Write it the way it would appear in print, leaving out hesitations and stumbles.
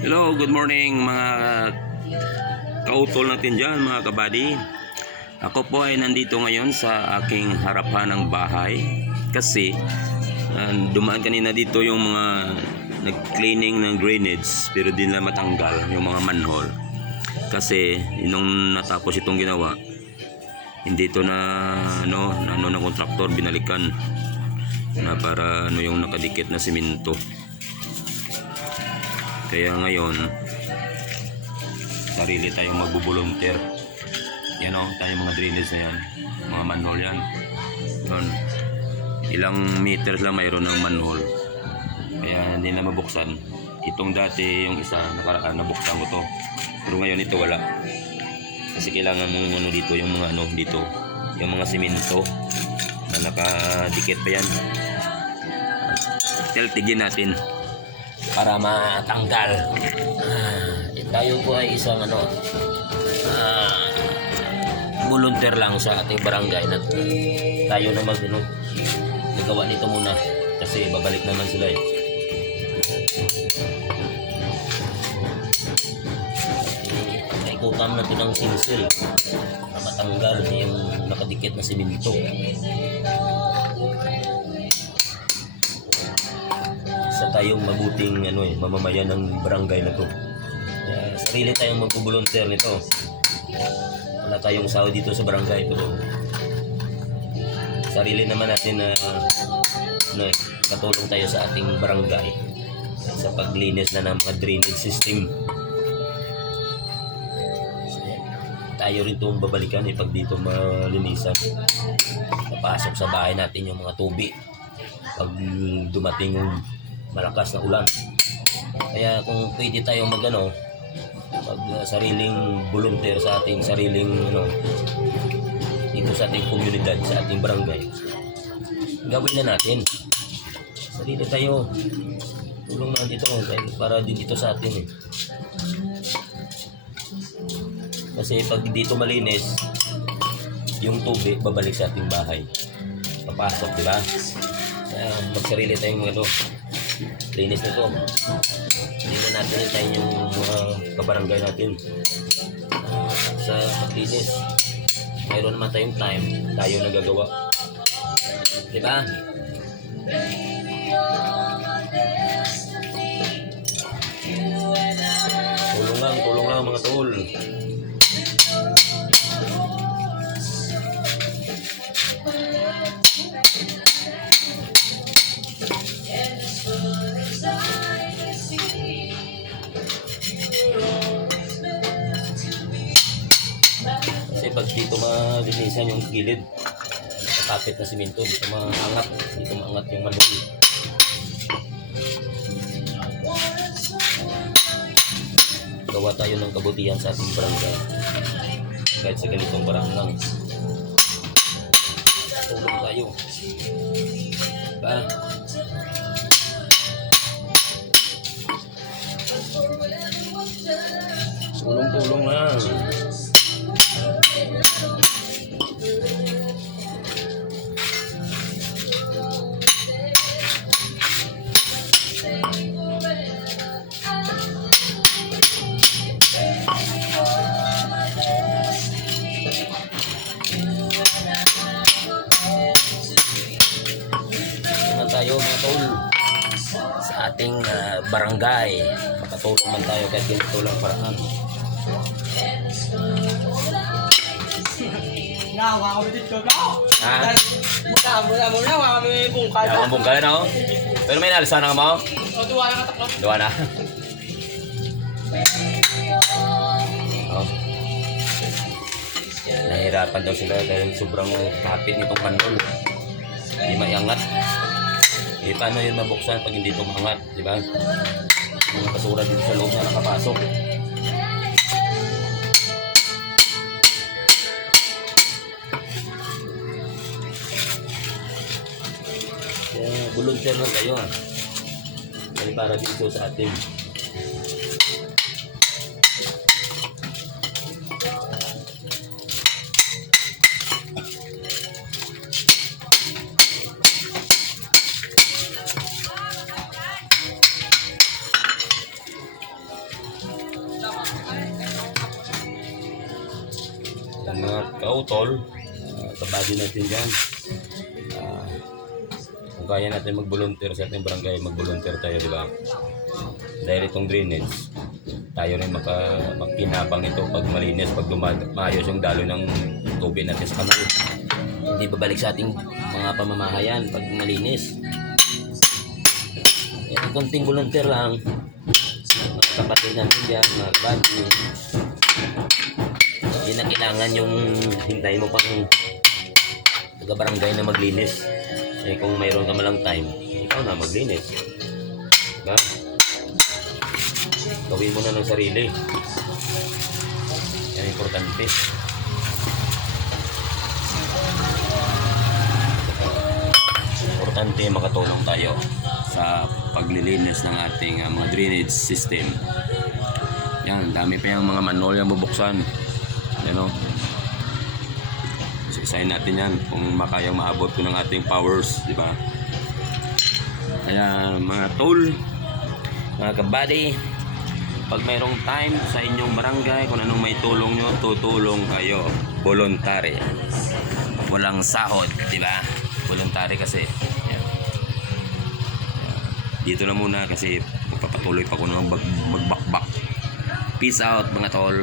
Hello, good morning mga kautol natin dyan, mga kabady. Ako po ay nandito ngayon sa aking harapan ng bahay kasi dumaan kanina dito yung mga nag-cleaning ng drainage pero di na matanggal yung mga manhole. Kasi nung natapos itong ginawa, hindi ito na ng kontraktor binalikan na para yung nakadikit na simento. Kaya ngayon, sarili tayong magbubulunter. Yan o, tayong mga drainage na yan. Mga manhole yan. Yun. Ilang meters lang mayroon ng manhole. Kaya hindi na mabuksan. Itong dati, yung isa nakaraan, nabuksan ko to. Pero ngayon ito wala. Kasi kailangan mong dito, yung mga dito. Yung mga simento na nakadikit pa yan. Tigin natin para matanggal. Tayo po ay isang volunteer lang sa ating barangay na tayo na nagawa nito muna kasi babalik naman sila ikutan natin ng sinsil para matanggal yung nakadikit na simento. Sa tayong mabuting mamamayan ng barangay na to. Sarili tayong magbo-volunteer nito. Wala tayong sahod dito sa barangay pero sarili naman natin na katulong tayo sa ating barangay sa paglinis na ng mga drainage system. Tayo rin itong babalikan pag dito malinisan. Papasok sa bahay natin yung mga tubig pag dumating yung malakas na ulan. Kaya kung pwede tayong mag sariling volunteer sa ating sariling dito sa ating komunidad, sa ating barangay, gawin na natin. Sarili tayo, tulong na dito para dito sa atin kasi pag dito malinis yung tubig babalik sa ating bahay, papasok, diba? Kaya magsarili tayong linis nito. Hindi na natin hintayin yung mga kabarangay natin sa paglinis. Mayroon naman tayong time, tayo nagagawa, diba? Tulong lang mga tol. Kasi pag dito malinisan yung gilid, nakakapit na simento, dito maangat yung manhole. Gawa tayo ng kabutihan sa ating barangay kahit sa ganitong barangay. Tulong tayo, diba? Tulong lang. Tayo mga tol sa ating barangay, makatulong man tayo kahit ganito lang paraan. Ang bungkal na pero may nalisan na mo? Duwa na. Nahirapan daw sila dahil sobrang kapit nitong manhole, hindi maiangat. Paano yun mabuksan pag hindi ito maangat, di ba? Mga basura dito sa loob na nakapasok. Kaya volunteer lang kayo para dito sa ating mga kautol, kabady natin dyan. Kung kaya natin mag-volunteer sa ating barangay, mag-volunteer tayo, di ba? Dahil itong drainage, tayo rin makinabang ito pag malinis, pag maayos yung daloy ng tubig natin sa kanal. Hindi babalik sa ating mga pamamahayan pag malinis. Yan, konting volunteer lang. Mga kapatid natin dyan, mga kabady. Hindi na kailangan yung hintay mo pang taga-barangay na maglinis. Eh kung mayroon ka malang time, ikaw na maglinis. Diba? Gawin mo na ng sarili. Yan importante. Importante makatulong tayo sa paglilinis ng ating mga drainage system. Yan, dami pa yung mga manhole yung bubuksan. Yan o. Isayin natin yan kung makayang maabot ko ng ating powers, di ba? Kaya mga tol, mga kabady, pag mayroong time sa inyong barangay, kung anong may tulong nyo, tutulong kayo. Voluntary. Walang sahod, di ba? Voluntary kasi. Yan. Dito na muna kasi magpapatuloy pa ko ng magbakbak. Peace out mga tol.